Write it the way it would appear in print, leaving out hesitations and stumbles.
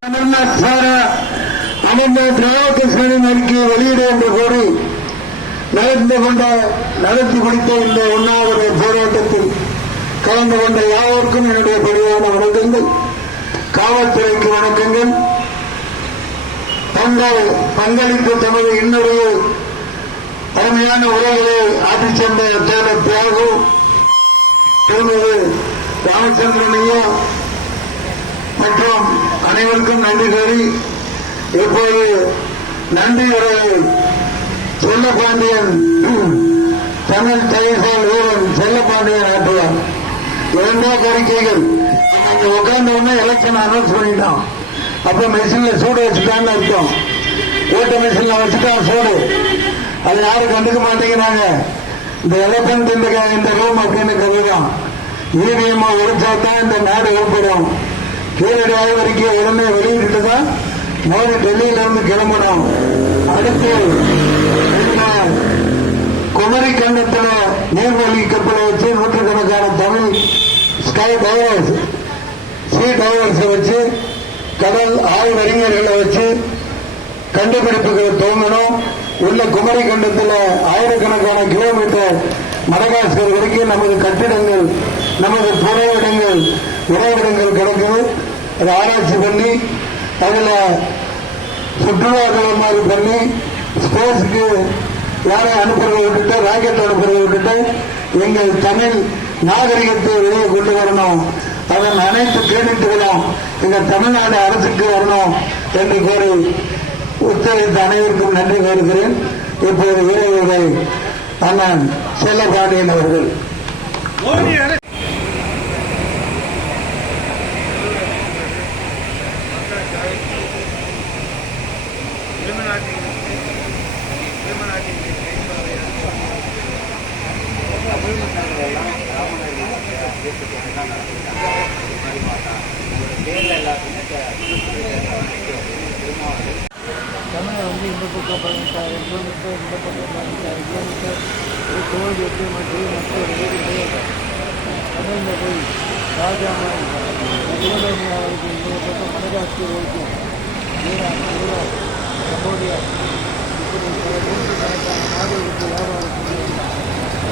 அமர்நாத் ராமகிருஷ்ணனின் அறிக்கையை வெளியிட என்று கோரி நடத்தி முடித்த இந்த உண்ணாவிரத போராட்டத்தில் கலந்து கொண்ட யாவருக்கும் என்னுடைய பணியான வணக்கங்கள். காவல்துறைக்கு வணக்கங்கள். தங்கள் பங்களித்து தமது இன்னொரு அருமையான உரைகளை ஆற்றிச் சென்ற தோழர் தியாகு திருமதி ராமச்சந்திரனையா மற்றும் அனைவருக்கும் நன்றி கூறி இப்போது நன்றி உரையை செல்லப்பாண்டியன் தமிழ் தலைசால் வீரன் செல்லப்பாண்டியன் ஆற்றுவார். இரண்டோ கோரிக்கைகள். அங்க உட்கார்ந்த உடனே எலெக்ஷன் அனௌன்ஸ் பண்ணிட்டான். அப்ப மெஷின்ல சூடு வச்சுட்டான்னு அர்த்தம். ஓட்ட மெஷின்ல வச்சுட்டான் சூடு. அது யாரும் கண்டுக்க மாட்டேங்கிறாங்க. இந்த எலெக்ஷன் இந்த ரூம் அப்படின்னு கதைதான். ஈவிஎம் ஒழிச்சாதான் இந்த நாடு ஏற்படும். கீழடி ஆய்வறிக்கை உடனே வெளியிட்டு தான் மோடி டெல்லியில இருந்து கிளம்பணும். அடுத்து குமரி கண்டத்துல நீர்வழி கப்பலை வச்சு நூற்றுக்கணக்கான தமிழ் ஸ்கை டைவர்ஸ் சீ டைவர்ஸ் வச்சு கடல் ஆய்வறிஞர்களை வச்சு கண்டுபிடிப்புகளை துவங்கணும். உள்ள குமரி கண்டத்தில் ஆயிரக்கணக்கான கிலோமீட்டர் மடகாஸ்கர் வரைக்கும் நமது கட்டிடங்கள், நமது புறையிடங்கள், உறைவிடங்கள் கிடக்குது. அதை ஆராய்ச்சி பண்ணி அதுல சுற்றுலா மாதிரி பண்ணி ஸ்பேஸுக்கு யாரை அனுப்புறதை விட்டுட்டு, ராக்கெட் அனுப்புறதை விட்டுட்டு எங்கள் தமிழ் நாகரிகத்தை வெளியே கொண்டு வரணும். அதன் அனைத்து கிரெடிட்டுகளும் எங்கள் தமிழ்நாடு அரசுக்கு வரணும் என்று கோரி ஒத்துழைத்த அனைவருக்கும் நன்றி கூறுகிறேன். இப்போது வீரர்களை அண்ணன் செல்லப்பாண்டியன் அவர்கள். தமிழை இந்த பக்கம் 16 கிலோமீட்டர், இந்த பக்கம் 16 கிலோமீட்டர் தோல்வி எட்டு மற்றும் மக்கள் தமிழில் போய் ராஜாமான் அவருக்கு இந்த பக்கம் மடகாஸ்கர் வரைக்கும் கம்போடியா இப்படி பல நூற்றுக்கணக்கான நாடுகளுக்கு வியாபாரம் செய்ய 16